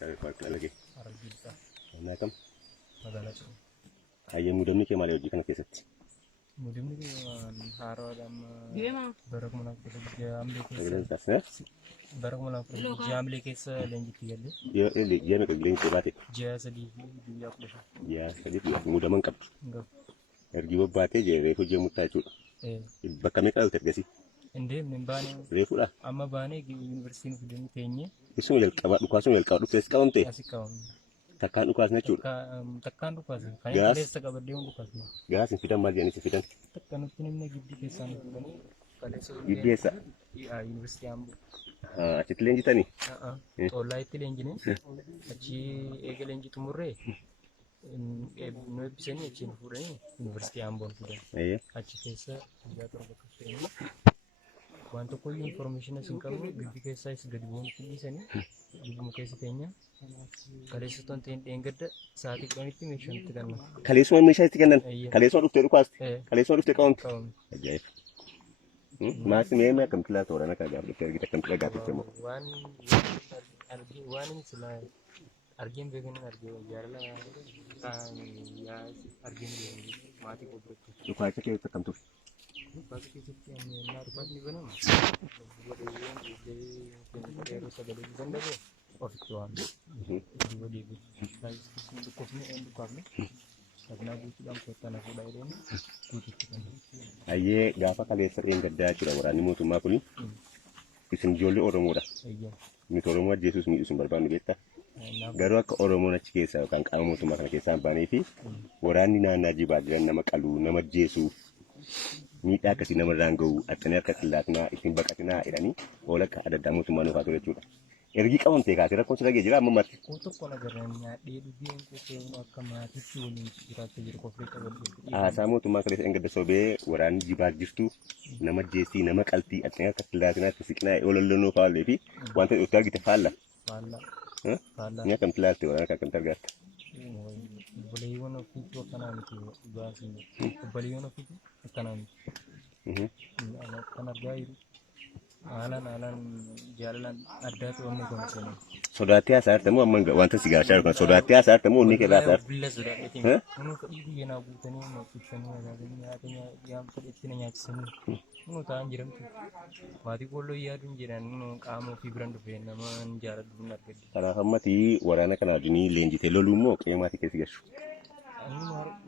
Saya kuat lagi. Argita Nah, kam. magala tu. Ayah muda ni kemana lagi kan keset. Mudim ni haro dam barak mana jam Lagi lekes tas na. barak mana jam lekes lenji tiga le Dia nak geling sebati. jaya sedih dia aku Ya, sedih muda mangkap. enggak Ergi bate je refu je mutaju. eh Bakami kal tergasi. ende membani Refu lah. amma bane di universiti ni dia tenye Isu ngel kabat buka sungel kau dukes kaunte. asik kawan Takkan ukas na cur. tekan tu pas kan Gas. kuliah sekak berdua tu pas Gas sifidan mal yani sifidan. tekan tu ni gidi kesan ni kalau Biasa. iya universiti ambu Ah, citlen kita ni. Ola itu lenji ni aci ege lenji tumurre no bisani aci nufure universiti ambon kuda Iya. aci kesa jatuh ke ini wanto ko information na singkam gidi kesa is gadi won ku bisani gidi mo kesa tenya kale su ton ten engada saat itu itu mission tekan Kalisman misha tikanan. iya Kalisman dukte ukas. eh Kalisman dukte kaunte. kaum Ajaib. Masih memang kam kila tu orang nak agak kita kam kila gatu temu. wan argi wan ini selain argin began argi jarla kan ya argin mati ko betul Suka aja kita kam tu. pas kita yang narupat ni bana bude yang jadi terus ada di sana deh of tuan dua di guys itu kosnya yang bukan karena itu dalam kota nak bayar ini Aye, gafa kale sering gadda cura warani mutu makuni. Isin jolli oromo da. iya Mi to oromo Jesus mi isum barbanu betta. Garu akka oromo na cike sa kan kawo mutu makana ke sambane fi. Warani na naji badran na makalu na majesu. Ni da kasi na marango atana ka tilatna isin bakatina irani wala ka adada mutu manu fa to le cura. Ergi kawon te ka tira kon sila gejira mammat. untuk kalau geranya dia dia yang kuku kamar itu nih kita jadi konflik Ah samu tu makale enga da sobe warani jibar jistu na majesi na makalti atana ka tilatna tisikna ololono fa le fi. Wanta utar gite falla. pala Huh? pala Nya kan tilati warana ka kan targat. boleh yono itu kanan itu bahas ini boleh yono itu kanan anak kanan gair alan jalan ada tuh omni konsen Sodati asar temu amang wanta siga shar kan sodati asar temu ni ke asar. bila sudah itu Hah? unu ke itu ya nabu tani mau kitchen ada ini artinya yang itu nanya sini unu tahan jiran tuh mati kalau iya dun jiran unu kamu fibran tuh ben nama jalan benar gede Kana hammati warana kana duni lenji te lolumo ke mati ke siga shu. anu